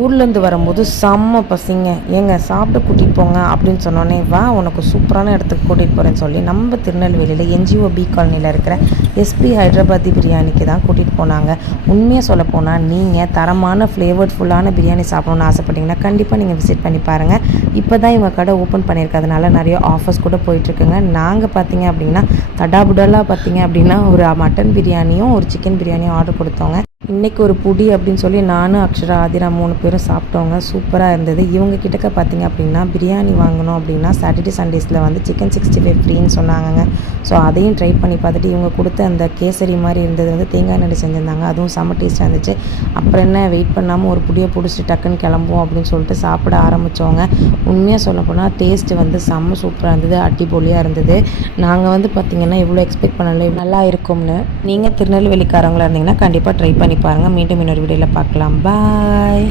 ஊர்லேருந்து வரும்போது செம்ம பசிங்க. ஏங்க சாப்பிட்டு கூட்டிகிட்டு போங்க அப்படின்னு சொன்னோன்னே, வா உனக்கு சூப்பரான இடத்துக்கு கூட்டிகிட்டு போகிறேன்னு சொல்லி நம்ம திருநெல்வேலியில் என்ஜிஓ பி காலனியில் இருக்கிற எஸ்பி ஹைதராபாத்தி பிரியாணிக்கு தான் கூட்டிகிட்டு போனாங்க. உண்மையாக சொல்ல போனால் நீங்கள் தரமான ஃப்ளேவர்ஃபுல்லான பிரியாணி சாப்பிடணுன்னு ஆசைப்பட்டீங்கன்னா கண்டிப்பாக நீங்கள் விசிட் பண்ணி பாருங்கள். இப்போ தான் இவங்க கடை ஓப்பன் பண்ணியிருக்கிறதுனால நிறைய ஆஃபர்ஸ் கூட போயிட்டுருக்குங்க. நாங்கள் பார்த்தீங்க அப்படின்னா தடாபுடலாக பார்த்தீங்க அப்படின்னா ஒரு மட்டன் பிரியாணியும் ஒரு சிக்கன் பிரியாணியும் ஆர்டர் கொடுத்தோங்க. இன்றைக்கி ஒரு புடி அப்படின்னு சொல்லி நானும் அக்ஷரா ஆதிரா 3 பேரும் சாப்பிட்டோங்க. சூப்பராக இருந்தது. இவங்க கிட்டக்க பார்த்தீங்க அப்படின்னா பிரியாணி வாங்கணும் அப்படின்னா சாட்டர்டே சண்டேஸில் வந்து சிக்கன் 65 ஃப்ரீன்னு சொன்னாங்க. ஸோ அதையும் ட்ரை பண்ணி பார்த்துட்டு இவங்க கொடுத்த அந்த கேசரி மாதிரி இருந்தது வந்து தேங்காய் எண்ணெய் செஞ்சுருந்தாங்க. அதுவும் செம்ம டேஸ்ட்டாக இருந்துச்சு. அப்புறம் என்ன வெயிட் பண்ணாமல் ஒரு புடியை பிடிச்சிட்டு டக்குன்னு கிளம்புவோம் அப்படின்னு சொல்லிட்டு சாப்பிட ஆரம்பித்தவங்க. உண்மையாக சொல்ல போனால் டேஸ்ட்டு வந்து செம்ம சூப்பராக இருந்தது, அடிப்பொலியாக இருந்தது. நாங்கள் வந்து பார்த்திங்கன்னா இவ்வளோ எக்ஸ்பெக்ட் பண்ணலை, நல்லா இருக்கும்னு. நீங்கள் திருநெல்வேலிக்காரங்களாக இருந்தீங்கன்னா கண்டிப்பாக ட்ரை பண்ணி பாருங்கள். மீண்டும் இன்னொரு வீடியோவில் பார்க்கலாம். பாய்.